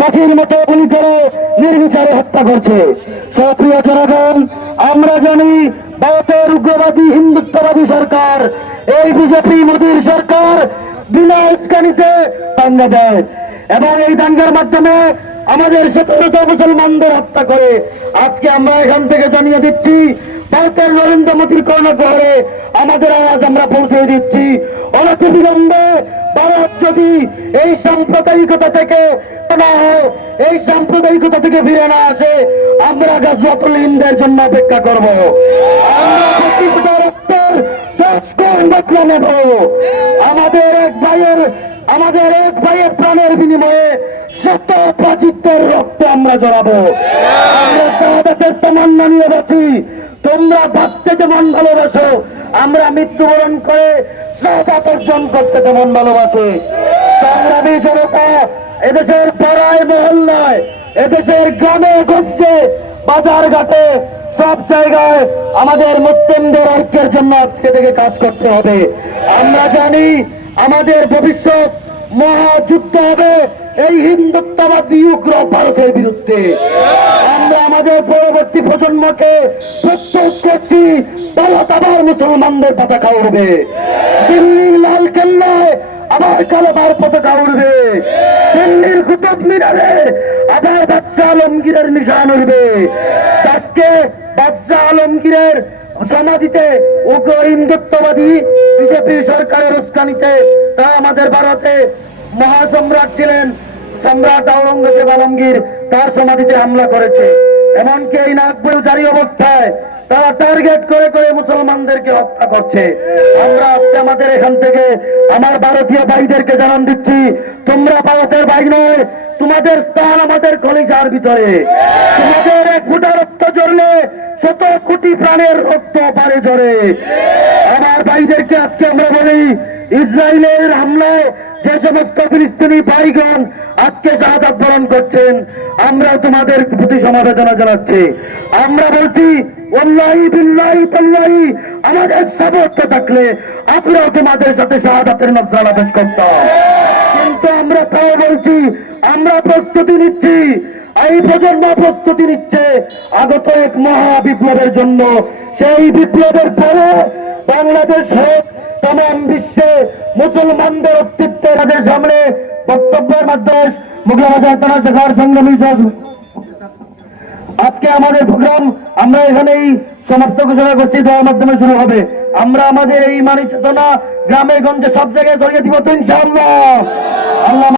পাখির মতো গুলি করে নির্বিচারে হত্যা করছে। সক্রিয় জনগণ, আমরা জানি ভারতের উগ্রবাদী, হিন্দুত্ববাদী সরকার, এই বিজেপি মোদীর সরকার বিনা উস্কানিতে দাঙ্গা দেয় এবং এই দাঙ্গার মাধ্যমে আমাদের শত মুসলমানদের হত্যা করে। আজকে আমরা এখান থেকে জানিয়ে দিচ্ছি, ভারতের নরেন্দ্র মোদীর কর্ণগ্রহে আমাদের আওয়াজ আমরা পৌঁছে দিচ্ছি। অনতি বিলম্বে ভারত যদি এই সাম্প্রদায়িকতা থেকে না হয়, এই সাম্প্রদায়িকতা থেকে ফিরে না আসে, আমরা গাজওয়াতুল হিন্দের জন্য অপেক্ষা করব। আমাদের এক ভাইয়ের, আমাদের এক ভাইয়ের প্রাণের বিনিময়ে শত প্রাচিত্যের রক্ত আমরা জড়াবো। আমরা শাহাদাতের তামান্না নিয়ে বাঁচি। তোমরা ভাবতে যেমন ভালোবাসো, আমরা মৃত্যুবরণ করে শাহাদাত অর্জন করতে তেমন ভালোবাসি? সংগ্রামী জনতা, এদেশের পাড়ায় মহল্লায়, এদেশের গ্রামে গঞ্জে বাজার ঘাটে সব জায়গায় আমাদের মুসলিমদের ঐক্যের জন্য আজকে থেকে কাজ করতে হবে। আমরা জানি আমাদের ভবিষ্যৎ মহাযুদ্ধ হবে এই হিন্দুত্ববাদী উগ্র ভারতের বিরুদ্ধে। আমরা আমাদের পরবর্তী প্রজন্মকে প্রস্তুত করছি, ভারত আবার মুসলমানদের পতাকা উঠবে দিল্লির লাল কেল্লায় আবার পতাকা উঠবে দিল্লির কুতুব মিনারে আবার বাদশাহ আলমগীরের নিশান উঠবে আজকে বাদশাহ আলমগীরের সমাধিতে উগ্র হিন্দুত্ববাদী বিজেপি সরকারের উস্কানিতে তা আমাদের ভারতে মহাসম্রাট ছিলেন। সম্রাট আওরঙ্গজেব আলমগীর তার সমাধিতে হামলা করেছে। এমনকি এই নাগপুর জারি অবস্থায় তারা টার্গেট করে করে মুসলমানদেরকে হত্যা করছে। আমরা আজকে আমাদের এখান থেকে আমার ভারতীয় ভাইদেরকে জানান দিচ্ছি, তোমরা ভারতের ভাই নয়, তোমাদের স্থান আমাদের কলিজার ভিতরে। তোমাদের এক ফুটা রক্ত জড়লে শত কোটি প্রাণের রক্ত পারে জড়ে আমার ভাইদেরকে আজকে আমরা বলি, ইসরায়েলের হামলায় যে সমস্ত ফিলিস্তিনি ভাইগণ আজকে শাহাদাত বরণ করছেন, আমরা তোমাদের প্রতি সমবেদনা জানাচ্ছি। আমরা বলছি ওল্লাহি এক মহা বিপ্লবের জন্য। সেই বিপ্লবের পরে বাংলাদেশ হোক তাম বিশ্বে মুসলমানদের অস্তিত্বের তাদের সামনে বক্তব্যের মাধ্যমে মুখলাবাজার তারা শেখার সংগ্রামী আজকে আমাদের প্রোগ্রাম, আমরা এখানেই সমাপ্ত ঘোষণা করছি দেওয়ার মাধ্যমে শুরু হবে। আমরা আমাদের এই মানি চেতনা গ্রামে গঞ্জে সব জায়গায় ছড়িয়ে দিব, তো ইনশাআল্লাহ। আল্লাহ